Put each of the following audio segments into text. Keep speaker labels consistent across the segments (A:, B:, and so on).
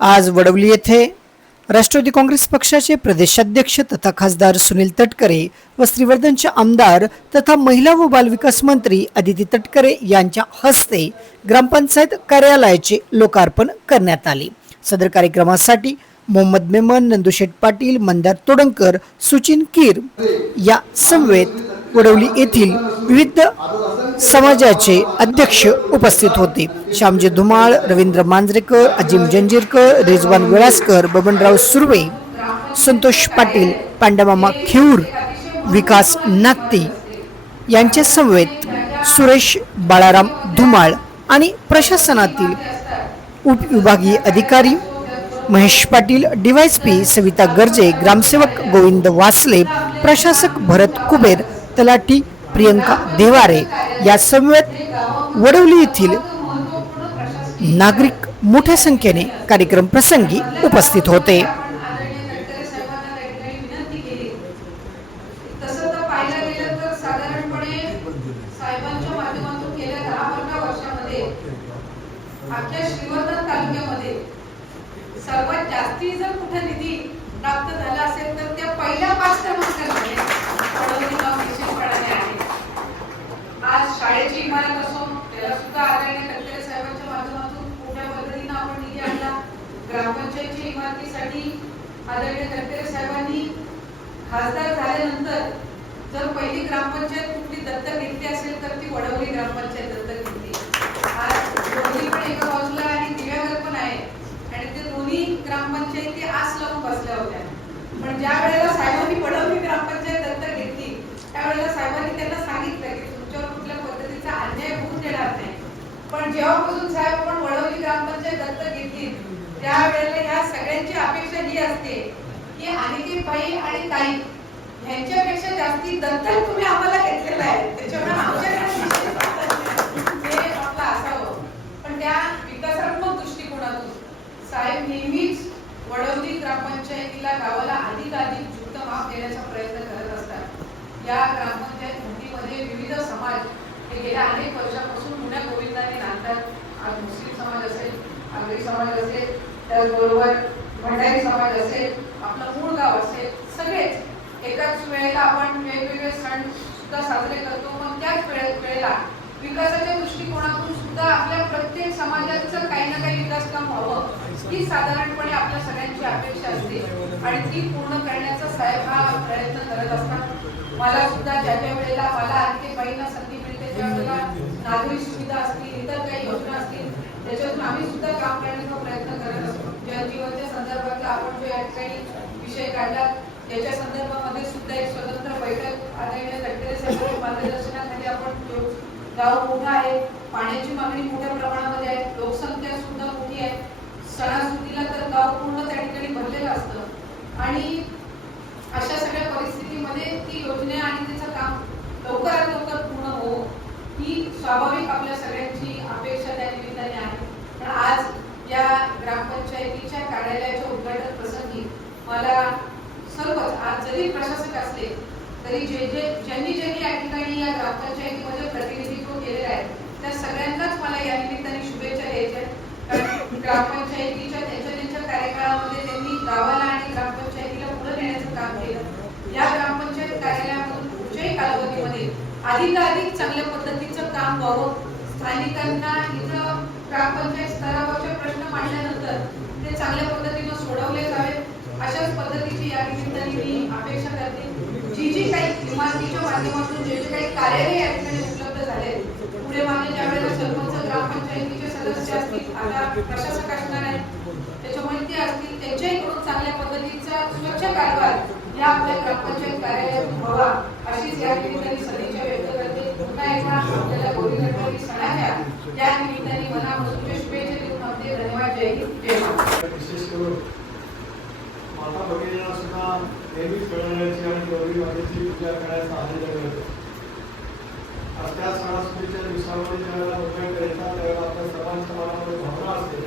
A: आज वडवली येथे राष्ट्रवादी काँग्रेस पक्षाचे प्रदेशाध्यक्ष तथा खासदार सुनील तटकरे व श्रीवर्धनचे आमदार तथा महिला व बालविकास मंत्री अदिती तटकरे यांच्या हस्ते ग्रामपंचायत कार्यालयाचे लोकार्पण करण्यात आले. सदर कार्यक्रमासाठी मोहम्मद मेमन नंदुशेठ पाटील मंदार तोडणकर सुचिन कीर या समवेत वडवली येथील विविध समाजाचे अध्यक्ष उपस्थित होते. श्यामजी धुमाळ रवींद्र मांजरेकर अजिम जंजीरकर रिजवान विळासकर बबनराव सुर्वे संतोष पाटील पांडमामा खेऊर विकास नागते यांच्या समवेत सुरेश बाळाराम धुमाळ आणि प्रशासनातील उपविभागीय अधिकारी महेश पाटील डीवायसपी सविता गर्जे ग्रामसेवक गोविंद वासले प्रशासक भरत कुबेर तलाठी प्रियंका देवारे या समवेत वडवली येथील नागरिक मोठ्या संख्येने कार्यक्रम प्रसंगी उपस्थित होते
B: तसं तर पाहायला गेलं तर साधारणपणे साहेबांच्या माध्यमातून गेल्या दहा पंधरा वर्षामध्ये अख्ख्या श्रीवर्धन तालुक्यामध्ये सर्वात जास्ती जर कुठे निधी प्राप्त झाला असेल तर त्या पहिल्या पाच क्रमांकामध्ये वडवली गाव निश्चितपणाने आहे आज शाळेची इमारत असो त्याला सुद्धा आदरणीय तटकरे साहेबांच्या माध्यमातून मोठ्या पद्धतीनं आपण निधी आणला ग्रामपंचायतच्या इमारतीसाठी आदरणीय तटकरे साहेबांनी खासदार झाल्यानंतर जर पहिली ग्रामपंचायत कुठली दत्तक घेतली असेल तर ती वडवली ग्रामपंचायत दत्तक घेतली. आज दोन्ही पण एका बाजूला आणि दिव्यागर पण आहे. आणि ते दोन्ही ग्रामपंचायती आस लावून बसल्या होत्या. पण ज्या वेळेला साहेबांनी वडवली ग्रामपंचायत दत्तक घेतली त्यावेळेला साहेबांनी त्यांना सांगितलं की तुमच्यावर कुठल्या पद्धतीचा अन्याय होऊन देणार नाही. पण जेव्हापासून साहेब आपण वडवली ग्रामपंचायत दत्तक घेतली त्यावेळेला ह्या सगळ्यांची अपेक्षा ही असते की अनिकेत बाई आणि ताई ह्यांच्यापेक्षा जास्ती दत्तक तुम्ही आम्हाला घेतलेलं आहे. त्याच्यामुळे आमच्याकडे हे आपलं असावं. पण त्या विकासात्मक दृष्टिकोनातून साहेब नेहमीच वडवली ग्रामपंचायतीला गावाला अधिकाधिक जुक्त माप देण्याचा प्रयत्न करत असतात. या ग्रामपंचायत मोठीमध्ये विविध समाज हे गेल्या अनेक वर्षापासून पुण्या गोविंदाने नांदतात. आज मुस्लिम समाज असेल आगरी समाज असेल त्याचबरोबर भंडारी समाज असेल आपलं मूळ गाव असेल सगळेच एकाच वेळेला आपण वेगवेगळे सण सुद्धा साजरे करतो. पण त्याच वेळेला विकासाच्या दृष्टिकोनातून सुद्धा आपल्या प्रत्येक समाजाचं काही ना काही विकास काम व्हावं ही साधारणपणे आपल्या सगळ्यांची अपेक्षा असते. आणि ती पूर्ण करण्याचा साहेब हा प्रयत्न करत असतात. मला सुद्धा ज्या ज्या वेळेला मला आणखी बाईंना संधी मिळते त्यावेळेला नागरी सुविधा असतील इतर काही योजना असतील त्याच्यातून आम्ही सुद्धा काम करण्याचा प्रयत्न करत असतो. जलजीवनच्या संदर्भातला आपण जो यात काही विषय काढला त्याच्या संदर्भामध्ये सुद्धा एक स्वतंत्र बैठक आदरणीय तटकरे साहेबांच्या मार्गदर्शनाखाली आपण गाव मोठा आहे पाण्याची मागणी मोठ्या प्रमाणामध्ये आहे लोकसंख्या सुद्धा मोठी आहे. सणासुदीला तर गाव पूर्ण त्या ठिकाणी भरलेलं असतं. आणि अशा सगळ्या परिस्थितीमध्ये ती योजना आणि त्याचं काम लवकरात लवकर ही स्वाभाविक आपल्या सगळ्यांची अपेक्षा त्या निमित्ताने आहे. पण आज या ग्रामपंचायतीच्या कार्यालयाच्या उद्घाटन प्रसंगी मला सर्वच आज जरी प्रशासक असले तरी जे जे ज्यांनी ज्यांनी या ठिकाणी या ग्रामपंचायतीमध्ये प्रतिनिधित्व केलेलं आहे त्या सगळ्यांनाच मला या निमित्ताने शुभेच्छा द्यायच्या कारण ग्रामपंचायतीच्या त्यांच्या त्यांच्या कार्यकाळामध्ये त्यांनी गावाला आणि ग्रामपंचायतीला पुढे नेण्याचं काम केलं. या ग्रामपंचायत कार्यालयामधून पुढच्याही कालावधीमध्ये अधिकाधिक चांगल्या पद्धतीचं काम व्हावं. स्थानिकांना इथं ग्रामपंचायत स्तरावरचे प्रश्न मांडल्यानंतर ते चांगल्या पद्धतीनं सोडवले जावेत अशाच पद्धतीची या निमित्ताने मी अपेक्षा करते. जी जी काही इमारतीच्या माध्यमातून जे जे काही कार्यालय या ठिकाणी उपलब्ध झाले पुढे मागे ज्या वेळेला सरपंच ग्रामपंचायतीचे सदस्य असतील आता प्रशासक असणार आहेत त्याच्यामुळे ते असतील त्यांच्याकडून चांगल्या पद्धतीचा स्वच्छ कारभार या आपल्या ग्रामपंचायत कार्यालयातून व्हावा अशीच या निमित्ताने सदिच्छा पुन्हा एकदा आपल्याला गौरी सणाच्या निमित्ताने मनापासून शुभेच्छा देऊन आपले धन्यवाद जय हिंद जय
C: विशेष करून माता भगिनींना सुद्धा नेहमीच कळवण्याची आणि गौरी मातेची पूजा करण्याचा आनंद मिळतो. आज त्या सणासुदीच्या दिवसामध्ये ज्यावेळेला करायचा त्यावेळेला आपल्या सर्वांच्या मनामध्ये भावना असते.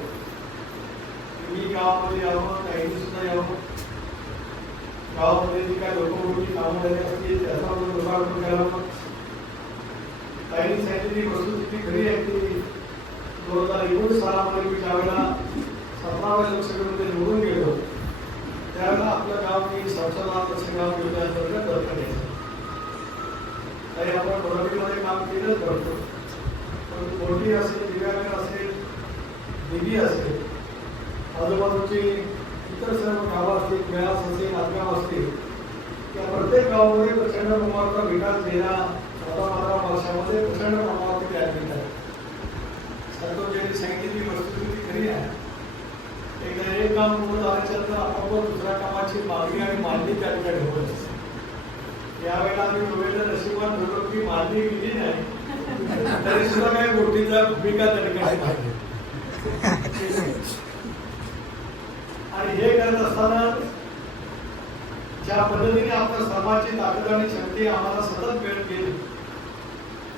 C: मी गावामध्ये यावं काहींनी सुद्धा यावं. गावामध्ये जी काय लोकमुखी कामं झाली असतील त्याचा काहींनी खरी आहे ती दोन हजार एकोणीस सालामध्ये मी ज्यावेळेला सतराव्या लोकसभेमध्ये निवडून गेलो त्यावेळेला आपलं गाव मी संसदात गाव योजनेअंतर्गत दत्तक घ्यायचं तरी आपण बरोबरीमध्ये काम केलंच करतो पण कोटी असेल दिव्यांग असेल दिवी असेल आजूबाजूची इतर सर्व गावं असतील व्यास असेल आजगाव असतील त्या प्रत्येक गावामध्ये प्रचंड प्रमाणाचा विकास गेल्या चौदा पंधरा वर्षामध्ये प्रचंड प्रमाणात ऍडमिट आहे सरतो ज्यांनी सांगितलेली वस्तुस्थिती आहे एकदा एक काम पूर्ण झाल्याच्या आपोआप दुसऱ्या कामाची मागणी आणि त्या ठिकाणी होत असते यावेळेला आम्ही की केली नाही तरी सुद्धा काही गोष्टीचा भूमिका त्या ठिकाणी आणि हे करत असताना ज्या पद्धतीने आपल्या श्रमाची ताकद आणि शक्ती आम्हाला सतत मिळत गेली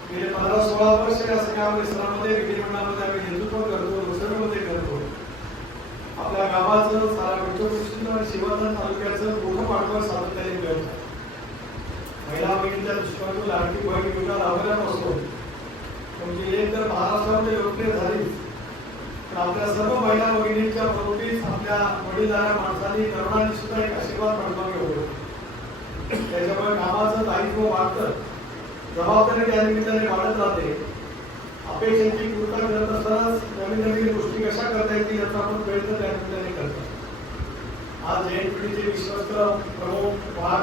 C: गेले पंधरा सोळा वर्ष या सगळ्या परिसरामध्ये विधिमंडळामध्ये आम्ही नेतृत्व करतो आपल्या गावाचं सारा विठ्ठल आणि शिवधन तालुक्याचं मोठं पाठबळ सातत्याने मिळत महिला बहिणीच्या दृष्टिकोनातून लाडकी बहीण योजना राबवल्यापासून म्हणजे एक तर महाराष्ट्रामध्ये लोकप्रिय झाली. तर आपल्या सर्व महिला भगिनींच्या प्रवृत्तीस आपल्या वडीलधाऱ्या माणसांनी तरुणांनी सुद्धा एक आशीर्वाद पाठवा घेऊ त्याच्यामुळे कामाचं दायित्व वाढतं. जबाबदारी त्या निमित्ताने वाढत राहते. अपेक्षांची पूर्तता करत असतानाच नवीन नवीन गोष्टी कशा करता येतील याचा आपण प्रयत्न त्या ठिकाणी करतो आज जैन पिढीचे विश्वस्त प्रमुख वाघ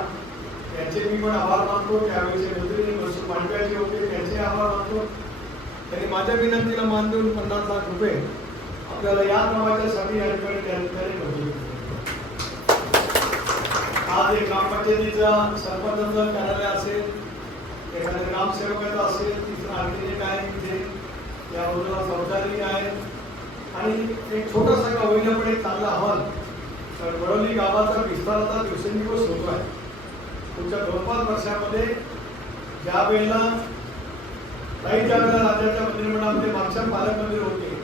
C: यांचे मी पण आभार मानतो त्यावेळेचे मंत्री मनसुख होते त्यांचे आभार मानतो. त्यांनी माझ्या विनंतीला मान देऊन पन्नास लाख रुपये आपल्याला या कामाच्यासाठी या ठिकाणी त्या ठिकाणी मंजूर आज एक ग्रामपंचायतीचा सरपंचाचं कार्यालय असेल एखाद्या ग्रामसेवकाचं असेल तिथं आहे तिथे या बाजूला शौचालय आहे. आणि एक छोटासा का होईना पण एक चांगला अहवाल तर वडोली गावाचा विस्तार आता दिवसेंदिवस होतो आहे. पुढच्या दोन पाच वर्षामध्ये ज्या वेळेला काही ज्या वेळेला राज्याच्या मंत्रिमंडळामध्ये मागच्या पालकमंत्री होते.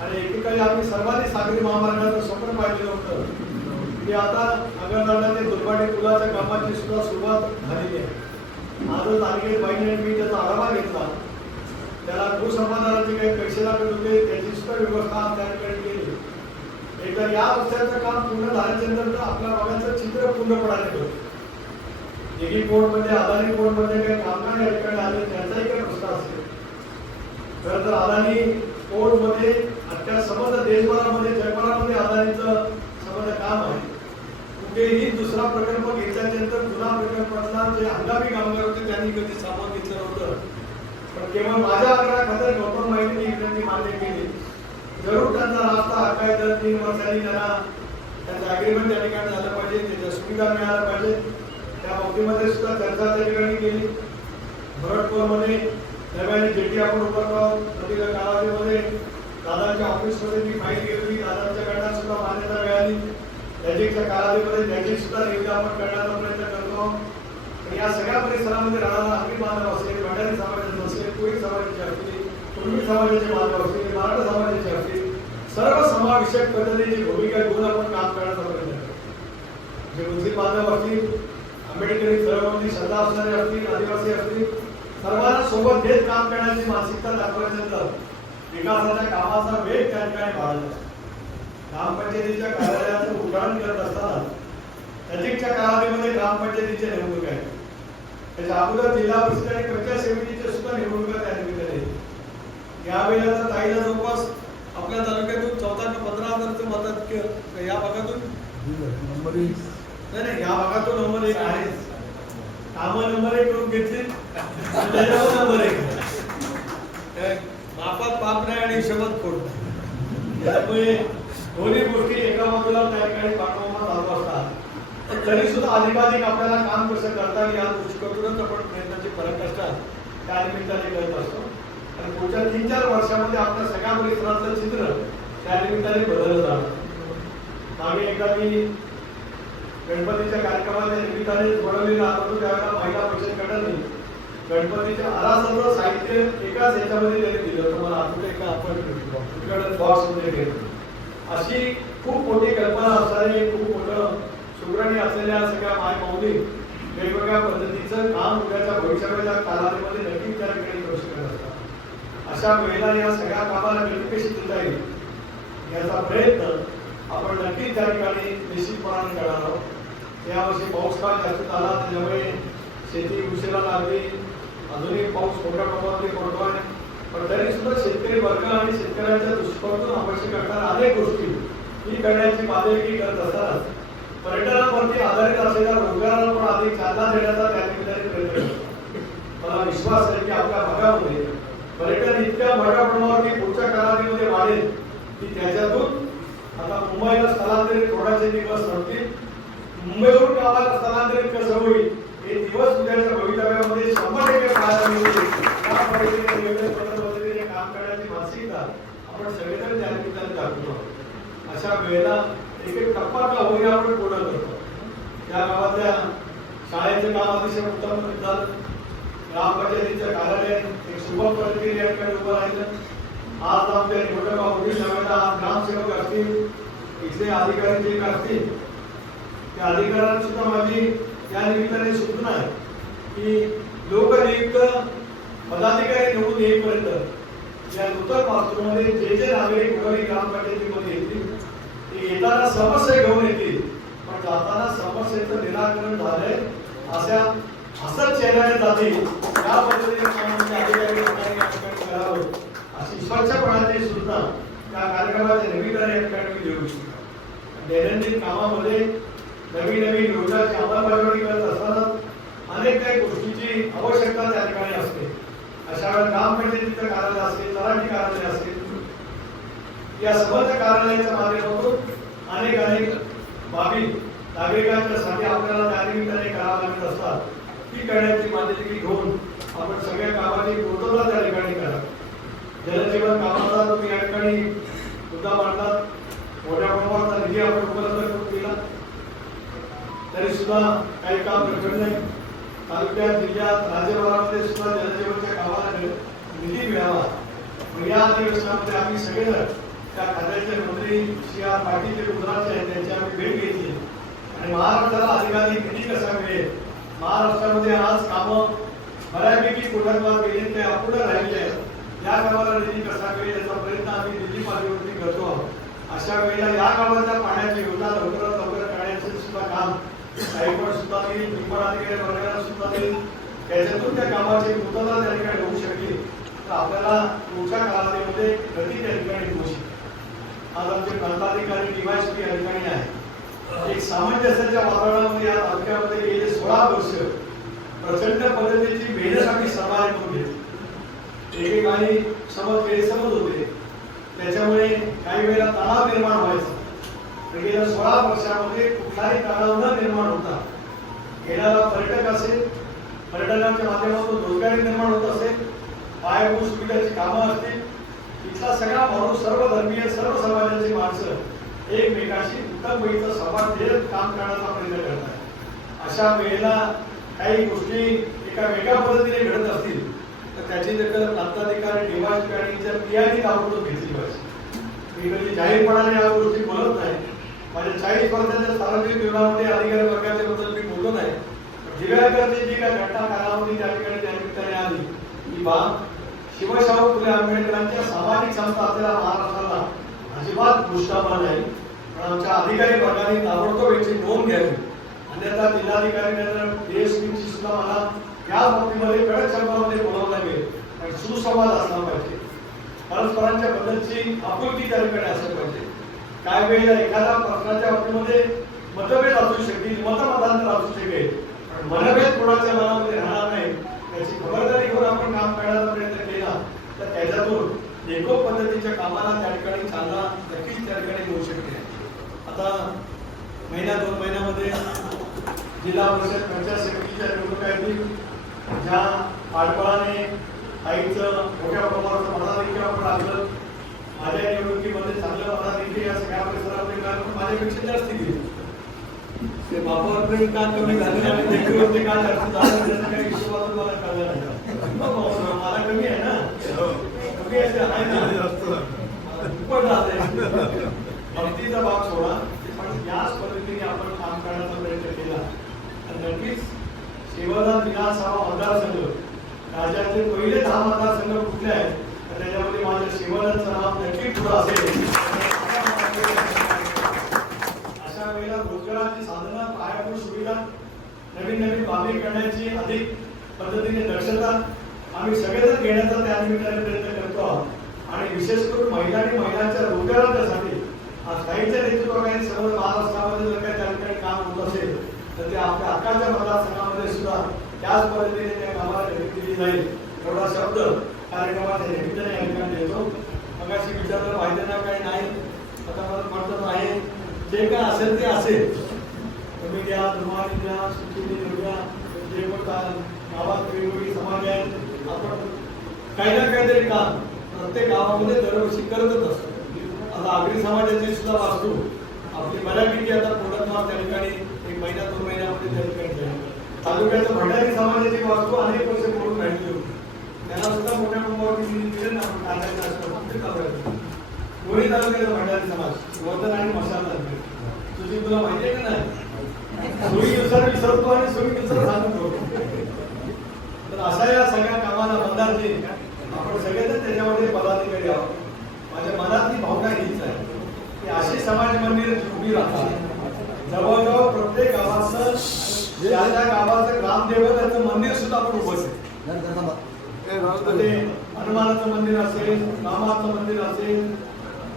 C: आणि एकेकाळी आम्ही सर्वांनी सागरी महामार्गाचं स्वप्न पाहिलेलं होतं. की आता नगरनाला ते दुर्गाडी पुलाच्या कामाची सुद्धा सुरुवात झालेली आहे. आजच आणखी बाईने मी त्याचा आढावा घेतला. त्याला भूसंपादनाचे काही पैसे लागत होते त्याची सुद्धा व्यवस्था त्या केली एकदा या रस्त्याचं काम पूर्ण झाल्याच्यानंतर आपल्या भागाचं चित्र पूर्णपणाने होतं दिघी कोर्टमध्ये अदानी कोर्टमध्ये काही कामगार या ठिकाणी आले त्यांचाही काही प्रश्न असेल खरं तर अदानी कोर्टमध्ये आजच्या समज देशभरामध्ये जगभरामध्ये अदानीचं समज काम आहे. तेही दुसरा प्रकल्प घेतल्यानंतर जुना प्रकल्पातला जे हंगामी कामगार होते त्यांनी कधी सामान घेतलं नव्हतं. पण केवळ माझ्या आग्रहा खातर गौतम माहिती त्यांनी मान्य केली. जरूर त्यांचा रास्ता हक्काय दर तीन वर्षांनी त्यांना त्यांचं अग्रीमेंट त्या ठिकाणी झालं पाहिजे त्याच्या सुविधा मिळाल्या पाहिजे त्या बाबतीमध्ये सुद्धा चर्चा त्या ठिकाणी केली. भरतपूरमध्ये नव्याने जेटी आपण उभारलो प्रदीर्घ कालावधीमध्ये दादाच्या ऑफिसमध्ये मी फाईल घेतली. दादाच्या कडनं सुद्धा मान्यता मिळाली. नजीकच्या कालावधीमध्ये त्याची सुद्धा निविदा आपण करण्याचा प्रयत्न करतो. आणि या सगळ्या परिसरामध्ये राहणारा अखिल बांधव असेल भंडारी समाजाचे असेल कोळी समाजाचे असतील कुणबी समाजाचे बांधव असतील मराठा समाजाचे असतील सर्व समावेशक पद्धतीची भूमिका घेऊन आपण काम करण्याचा प्रयत्न करतो. जे मुस्लिम बांधव असतील आंबेडकरी सर्वमती श्रद्धा असणारे असतील आदिवासी असतील सर्वांना सोबत घेत काम करण्याची मानसिकता दाखवल्यानंतर विकासाच्या कामाचा वेग त्या ठिकाणी वाढला ग्रामपंचायतीच्या उद्घाटन करत असताना नजीकच्या कालावधीमध्ये ग्रामपंचायतीच्या निवडणूक आहे त्याच्या अगोदर जिल्हा परिषद आणि पंचायत समितीच्या सुद्धा निवडणुका त्या निमित्ताने यावेळेला तर ताईला जवळपास आपल्या तालुक्यातून चौदा ते पंधरा हजारचं मतात या भागातून? नाही नाही या भागातून नंबर एक आहे. कामं नंबर एक करून घेतली. नंबर एक. मापात पाप नाही आणि हिशोबात खोट. त्यामुळे दोन्ही गोष्टी एका बाजूला त्या ठिकाणी पाठवून चालू असतात. तरी सुद्धा अधिकाधिक आपल्याला काम कसं करता येईल या दृष्टिकोनातूनच आपण प्रयत्नाची असतात त्या निमित्ताने करत असतो. आणि पुढच्या तीन चार वर्षामध्ये आपल्या सगळ्या परिसराचं चित्र त्या निमित्ताने बदलत आम्ही मागे एकदा मी गणपतीच्या कार्यक्रमाच्या निमित्ताने बनवलेला होतो त्यावेळेला महिला बचत गटाने गणपतीच्या आरासाचं साहित्य एकाच याच्यामध्ये त्यांनी दिलं. तुम्हाला मला आठवतं का आपण बॉक्स बॉक्समध्ये घेतलं. अशी खूप मोठी कल्पना असणारी खूप मोठं सुग्रणी असलेल्या सगळ्या माय माऊली वेगवेगळ्या पद्धतीचं काम उद्याच्या भविष्याच्या कालावधीमध्ये नक्कीच त्या ठिकाणी करू शकत असतात. अशा वेळेला या सगळ्या कामाला गती कशी देता येईल. याचा प्रयत्न आपण नक्कीच त्या ठिकाणी निश्चितपणाने करणार आहोत. यावर्षी पाऊस काळ जास्त आला त्याच्यामुळे शेती उशिरा लागली अजूनही पाऊस मोठ्या प्रमाणामध्ये आहे पण तरी सुद्धा शेतकरी वर्ग आणि शेतकऱ्यांच्या दृष्टिकोनातून आवश्यक असणाऱ्या अनेक गोष्टी ही करण्याची बांधिलकी करत असतानाच पर्यटनावरती आधारित असलेल्या रोजगाराला पण अधिक चालना देण्याचा त्या निमित्ताने प्रयत्न मला विश्वास आहे की आपल्या भागामध्ये पर्यटन इतक्या मोठ्या प्रमाणावरती पुढच्या कालावधीमध्ये वाढेल की त्याच्यातून आता मुंबईला स्थलांतरित थोडाचे दिवस संपतील. मुंबईवरून गावाला स्थलांतरित कसं होईल हे दिवस उद्याच्या भवितव्यामध्ये शंभर टक्के पाहायला मिळतील त्या पद्धतीने नियोजन पद्धत पद्धतीने काम करण्याची मानसिकता आपण सगळेजण त्या निमित्ताने दाखवतो आहोत. अशा वेळेला एक एक टप्पा का होईल आपण पूर्ण करतो. त्या गावातल्या शाळेचे काम अतिशय उत्तम झालं ग्रामपंचायतीच्या कार्यालय एक शुभ प्रतिक्रिया या ठिकाणी उभं राहिलं. आज आमच्या निवडणुका होतील त्यावेळेला आज ग्रामसेवक असतील इथले अधिकारी जे असतील. त्या अधिकाऱ्यांना सुद्धा माझी या निमित्ताने सूचना आहे की लोकनियुक्त पदाधिकारी निवडून येईपर्यंत या नूतन वास्तूमध्ये जे जे नागरिक वगैरे ग्रामपंचायतीमध्ये येतील येताना समस्या घेऊन येतील. पण जाताना समस्येचं निराकरण झालंय अशा असंच चेहऱ्याने जातील. त्या पद्धतीने अधिकारी करावं अशी स्वच्छपणाची सुद्धा त्या कार्यक्रमाचे निमित्ताने या मी देऊ शकतात. दैनंदिन कामामध्ये नवीन नवीन योजनाची अंमलबजावणी करत असताना अनेक काही गोष्टीची आवश्यकता त्या ठिकाणी असते. अशा वेळेला ग्रामपंचायतीचं कार्यालय असेल तलाठी कार्यालय असेल या सर्वच कार्यालयाच्या माध्यमातून अनेक अनेक बाबी नागरिकांच्या साठी आपल्याला त्या निमित्ताने लागत असतात. ती करण्याची मान्यता घेऊन आपण सगळ्या कामाची पूर्तता त्या ठिकाणी करा. जलजीवन कामाचा तुम्ही या ठिकाणी मुद्दा मांडतात मोठ्या प्रमाणात निधी आपण उपलब्ध करून दिला. तरी सुद्धा काही काम प्रचंड नाही. तालुक्यात जिल्ह्यात राज्यभरामध्ये सुद्धा जलजीवनच्या कामाला निधी मिळावा. या अधिवेशनामध्ये आम्ही सगळेजण त्या खात्याचे मंत्री श्री आर पाटील जे गुजरातचे आहेत त्यांची आम्ही भेट घेतली. आणि महाराष्ट्राला अधिकाधिक निधी कसा मिळेल? महाराष्ट्रामध्ये आज कामं बऱ्यापैकी कुठं गेले ते अपूर्ण राहिले आहेत. या कामाला निधी कसा मिळेल याचा प्रयत्न आम्ही दिल्ली पातळीवरती करतो आहोत. अशा वेळेला या कामाच्या पाण्याची योजना लवकरात लवकर करण्याचे सुद्धा काम साहेबांना सुद्धा देईल निंबळ अधिकारी वर्गाला सुद्धा देईल त्याच्यातून त्या कामाची पूर्तता त्या ठिकाणी होऊ शकली. तर आपल्याला पुढच्या कालावधीमध्ये गती त्या ठिकाणी होऊ शकते आज आमचे प्रांताधिकारी डीवायसपी या ठिकाणी आहे एक सामंजस्याच्या वातावरणामध्ये या तालुक्यामध्ये गेले सोळा वर्ष प्रचंड पद्धतीची मेहनत आम्ही समाज होते. एकेकाळी समज गैरसमज होते. त्याच्यामुळे काही वेळेला तणाव निर्माण व्हायचा. गेल्या सोळा वर्षामध्ये कुठलाही तणाव न निर्माण होता. येणारा पर्यटक असेल पर्यटनाच्या माध्यमातून रोजगारी निर्माण होत असेल पायाभूत सुविधाची कामं असतील इथला सगळा माणूस सर्व धर्मीय सर्व समाजाची माणसं एकमेकाशी उत्तम वेळीचं संवाद देत काम करण्याचा प्रयत्न करत आहे अशा वेळेला काही गोष्टी एका वेगळ्या पद्धतीने घडत असतील तर त्याची दखल प्रांताधिकारी डिवाइस आणि जर घेतली पाहिजे. मी म्हणजे जाहीरपणाने या गोष्टी बोलत नाही. माझ्या चाळीस वर्षाच्या सार्वजनिक विभागामध्ये अधिकारी वर्गाच्या बद्दल मी बोलत नाही. दिव्याकरची जी काही घटना कालावधी त्या ठिकाणी त्या निमित्ताने आली ही बाब शिवशाहू फुले आंबेडकरांच्या सामाजिक संस्था असलेल्या महाराष्ट्राला अजिबात घोषणापण नाही. पण आमच्या अधिकारी वर्गाने ताबडतोब याची नोंद घ्यावी. अन्यथा जिल्हाधिकारी डीएसपीची सुद्धा मला या बाबतीमध्ये कडक शब्दामध्ये बोलावं लागेल. आणि सुसंवाद असला पाहिजे. परस्परांच्या बद्दलची आपुलकी त्या ठिकाणी असली पाहिजे. काय वेळेला एखाद्या प्रश्नाच्या बाबतीमध्ये मतभेद असू शकतील मतमतांतर असू शकेल. पण मनभेद कोणाच्या मनामध्ये राहणार नाही त्याची खबरदारी घेऊन आपण काम करण्याचा प्रयत्न केला तर त्याच्यातून एकोप पद्धतीच्या कामाला त्या ठिकाणी चालना नक्कीच त्या ठिकाणी होऊ शकते. आता महिन्या दोन महिन्यामध्ये जिल्हा परिषद पंचायत समितीच्या निवडणुका येतील ज्या पाठबळाने आईचं मोठ्या प्रमाणात मताधिक्य आपण लागलं माझ्या निवडणुकीमध्ये चांगलं मताधिक्य या सगळ्या परिसरामध्ये माझ्यापेक्षा जास्त गेली ते बापावरही प्रेम का कमी झालं आणि लेकरीवरती का जास्त झालं त्याचा काही हिशोबातून मला कळलं नाही. हो, हो, हो, मला कमी आहे ना. कमी आहे आहे ना. खूपच झालंय. भक्तीचा भाग सोडा पण याच पद्धतीने आपण काम करण्याचा प्रयत्न केला. तर नक्कीच शिवराज हा मतदारसंघ. राज्याचे पहिले दहा मतदारसंघ कुठले आहेत? त्याच्यामध्ये माझ्या शिवराजचं नाव नक्की पुढं असेल. नवीन नवीन बाबी करण्याची अधिक पद्धतीने दक्षता आम्ही सगळेजण घेण्याचा त्या निमित्ताने प्रयत्न करतो आहोत. आणि विशेष करून महिला आणि महिलांच्या रोजगारासाठी आज नेतृत्व नेतृत्वाखाली सर्व महाराष्ट्रामध्ये जर काही त्या ठिकाणी काम होत असेल तर ते आपल्या आकाशच्या मतदारसंघामध्ये सुद्धा त्याच पद्धतीने त्या कामाला दिली जाईल. एवढा शब्द कार्यक्रमाच्या निमित्ताने या ठिकाणी देतो. मग अशी विचारलं पाहिजे ना काही नाही. आता मला म्हणतो नाही जे काय असेल ते असेल. तुम्ही द्या धर्माने द्या सुखीने जे पण गावात वेगवेगळी समाज आहेत. आपण काही ना काहीतरी काम प्रत्येक गावामध्ये दरवर्षी करतच असतो. आता आगरी समाजाची सुद्धा वास्तू. आपली बऱ्यापैकी आता प्रोडक्ट त्या ठिकाणी एक महिना दोन महिन्यामध्ये त्या ठिकाणी जाईल. भंडारी समाजाची वास्तू अनेक वर्ष पडून राहिली होती. त्यांना सुद्धा मोठ्या प्रमाणावरती आपण असतं. ते तालुक्यात कोणी तालुक्याचा भंडारी समाज वर्धन आणि मसाला तुझी तुला माहिती आहे का नाही? सोयीनुसार विसरतो आणि सोयीनुसार सांगतो तर अशा या सगळ्या कामाला मंदारजी आपण सगळेजण त्याच्यामध्ये पदाधिकारी आहोत. माझ्या मनातली भावना हीच आहे की अशी समाज मंदिर उभी राहतात. जवळजवळ प्रत्येक गावाचं ज्या ज्या गावाचं ग्रामदेवताचं मंदिर सुद्धा आपण उभं ते हनुमानाचं मंदिर असेल रामाचं मंदिर असेल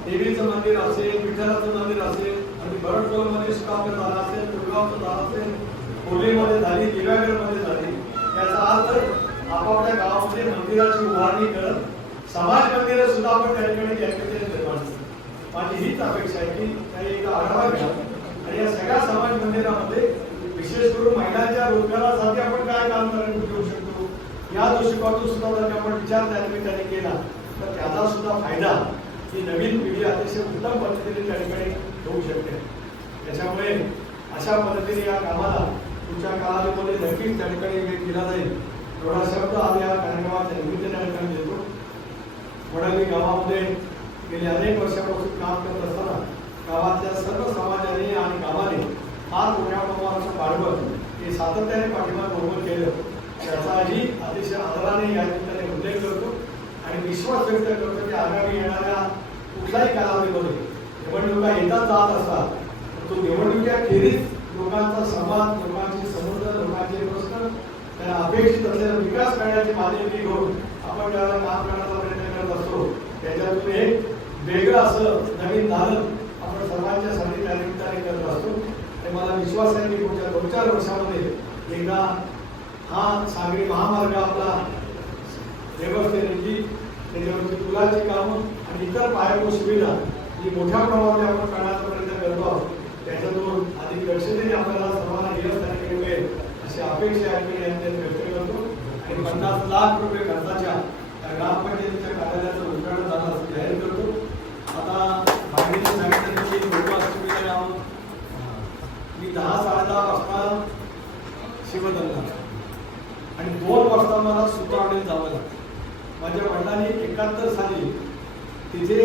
C: देवीचं मंदिर असेल विठ्ठलाचं मंदिर असेल आणि भरतकोलमध्ये सुद्धा आपलं झाला असेल दुर्गावचं झाला असेल होलीमध्ये झाली दिव्यागडमध्ये झाली. याचा अर्थ आपापल्या गावामध्ये मंदिराची उभारणी करत समाज मंदिरं सुद्धा आपण त्या ठिकाणी एकत्रित निर्माण माझी हीच अपेक्षा आहे की त्या एक आढावा घ्या. आणि या सगळ्या समाज मंदिरामध्ये विशेष करून महिलांच्या रोजगारासाठी आपण काय काम करून घेऊ शकतो? या दृष्टिकोनातून सुद्धा जर आपण विचार त्या ठिकाणी केला तर त्याचा सुद्धा फायदा ही नवीन पिढी अतिशय उत्तम पद्धतीने त्या ठिकाणी होऊ शकते. त्याच्यामुळे अशा पद्धतीने या कामाला पुढच्या कालावधीमध्ये नक्कीच त्या ठिकाणी वेग दिला जाईल. एवढा शब्द आज या कार्यक्रमाच्या निमित्ताने या ठिकाणी देतो. वडाली गावामध्ये गेले अनेक वर्षापासून काम करत असताना गावातल्या सर्व समाजाने आणि गावाने फार मोठ्या प्रमाणात पाठबळ हे सातत्याने पाठिंबा उभं केलं. त्याचाही अतिशय आदराने या ठिकाणी उल्लेख करतो आणि विश्वास व्यक्त करतो की आगामी येणाऱ्या कुठल्याही कालावधीमध्ये निवडणुका येतात जात असतात. तो तो निवडणुकीखेरीज म्हणजे लोकांचा समाज लोकांचे समुद्र लोकांचे प्रश्न त्यांना अपेक्षित असलेला विकास करण्याची मान्यती घेऊन आपण त्याला काम करण्याचा प्रयत्न करत असतो त्याच्यातून एक वेगळं असं नवीन दालन आपण सर्वांच्या साठी त्या निमित्ताने करत असतो. आणि मला विश्वास आहे की पुढच्या दोन चार वर्षामध्ये एकदा हा सागरी महामार्ग आपला व्यवस्थेची त्याच्यावरची पुलाची कामं आणि इतर पायाभूत सुविधा की मोठ्या प्रमाणामध्ये आपण करण्याचा प्रयत्न करतो आहोत त्याच्यातून अधिक दक्षतेने आपल्याला सर्वांना यश त्या मिळेल अशी अपेक्षा आहे मी यांच्यात व्यक्त करतो. आणि पन्नास लाख रुपये खर्चाच्या त्या ग्रामपंचायतीच्या कार्यालयाचं उद्घाटन झालं असं जाहीर करतो. आता मागणी सांगितलं की लोकांना मी दहा साडेदहा वाजता शिवदल्ला आणि दोन वाजता मला सुतावडे जावं लागतं. माझ्या वडिलांनी एकाहत्तर साली तिथे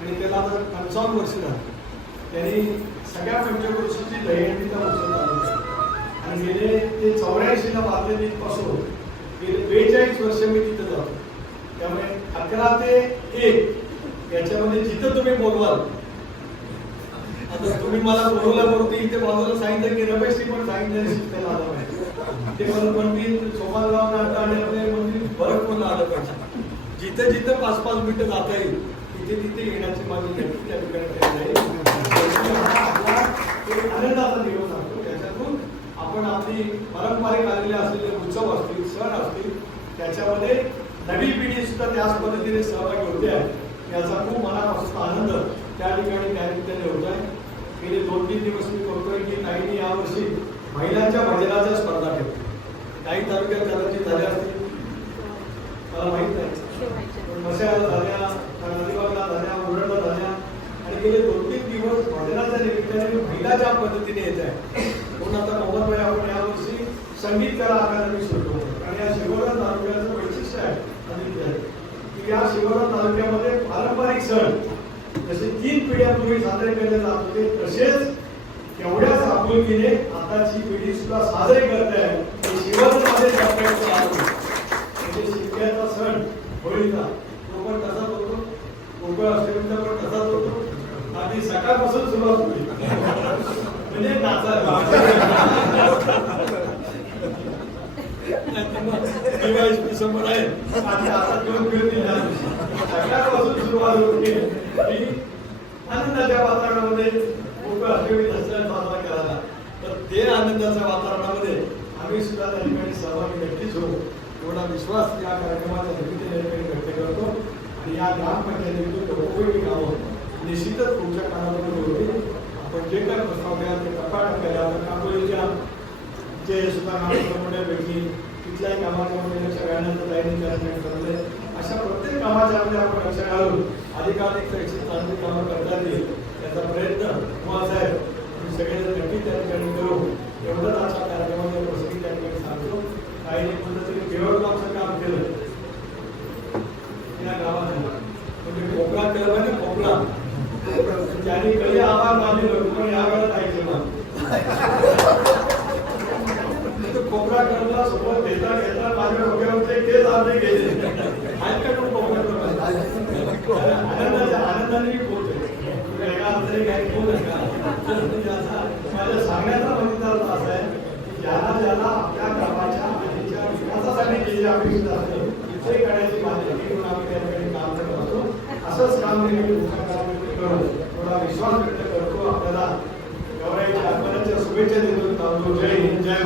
C: आणि त्याला आता पंचावन्न वर्ष झाली. त्यांनी सगळ्या पंचक्रोशीची दहीहंडी त्या वर्षात आली आणि गेले ते चौऱ्याऐंशीला बांधलेली पासून गेले बेचाळीस वर्ष मी तिथं जातो. त्यामुळे अकरा ते एक याच्यामध्ये जिथं तुम्ही बोलवाल. आता तुम्ही मला बोलवलं बरोबर इथे बाजूला सांगितलं की रमेशनी पण सांगितलं शिकायला आलं पाहिजे ते मला म्हणतील सोमालगाव नाटकामध्ये म्हणतील फरक पण आलं पाहिजे? जिथं जिथं पाच पाच मिनिटं जाता येईल. तिथे तिथे येण्याची माझी नक्की त्या ठिकाणी आनंदाचा दिवस असतो त्याच्यातून आपण आपली पारंपरिक आलेले असलेले उत्सव असतील सण असतील त्याच्यामध्ये नवी पिढी सुद्धा त्याच पद्धतीने सहभागी होते आहे. याचा खूप मनापासून आनंद त्या ठिकाणी त्या निमित्ताने होत आहे. गेले दोन तीन दिवस मी करतोय की ताईने यावर्षी महिलांच्या भजनाच्या स्पर्धा ठेवली काही तालुक्यात कदाचित झाल्या असतील मला माहीत नाही. झाल्या नदीबागला झाल्या उरडला झाल्या आणि गेले दोन तीन दिवस भजनाच्या निमित्ताने महिला ज्या पद्धतीने येत आहे. म्हणून आता नव्वद आपण यावर्षी संगीत कला अकादमी सुरू आणि या शिवोरा तालुक्याचं वैशिष्ट्य आहे आदित्य की या शिवोरा तालुक्यामध्ये पारंपरिक सण जसे तीन पिढ्या पूर्वी साजरे केले जात होते तसेच तेवढ्याच आपुलकीने आताची पिढी सुद्धा साजरे करते आहे. हे शिवरामध्ये जपायचं म्हणजे शिमग्याचा सण होळीचा. तो गोकुळ असेल तर पण तसाच होतो आधी सकाळपासून सुरुवात होती. म्हणजे नाचायला डिसेंबर आहे. आणि आता दोन फिरती सगळ्यापासून सुरुवात होती. की आनंदाच्या वातावरणामध्ये खूप असेल दसरा साजरा करायला तर ते आनंदाच्या वातावरणामध्ये आम्ही सुद्धा त्या ठिकाणी सहभागी नक्कीच होऊ. एवढा विश्वास या कार्यक्रमाच्या समितीने व्यक्त करतो. आणि या ग्रामपंचायतीतून उपयोगी गावं निश्चितच तुमच्या काळामध्ये होतील आपण जे काय प्रस्ताव घ्याल ते टप्प्याटप्प्याने आपण कापोलीच्या जे सुद्धा नामपैकी तिथल्याही कामाच्या मध्ये लक्ष घालण्याचं तयारी करण्यात अशा प्रत्येक कामाच्या मध्ये आपण लक्ष घालून अधिकाधिक शैक्षणिक चांगली कामं करता येईल त्याचा प्रयत्न तुम्हाला साहेब तुम्ही सगळेजण नक्की त्या ठिकाणी करू. एवढंच आजच्या कार्यक्रमाच्या प्रसंगी त्या ठिकाणी सांगतो. काही पद्धतीने केवळ तरी काम केलं. या गावात म्हणजे कोकणा केलं पाहिजे कोकणा ज्यांनी कधी आभार मानले लोक पण यावेळेला नाही केलं तो कोपरा करला सोबत घेता घेता माझ्या डोक्यावरचे केस आले गेले आज का कोण कोपरा आनंदाच्या आनंदाने मी बोलतोय एका अर्थाने काही बोल माझ्या सांगण्याचा म्हणजे अर्थ असा आहे की ज्याला ज्याला आपल्या गावाच्या आधीच्या विकासासाठी केली अपेक्षित असते ते करण्याची माझी आम्ही त्या काम करत असतो असंच काम नेहमी लोकांना విశ్వాసం పెట్టే వరకు ఆ ఎవరైతే శుభేచ్ఛ జై జై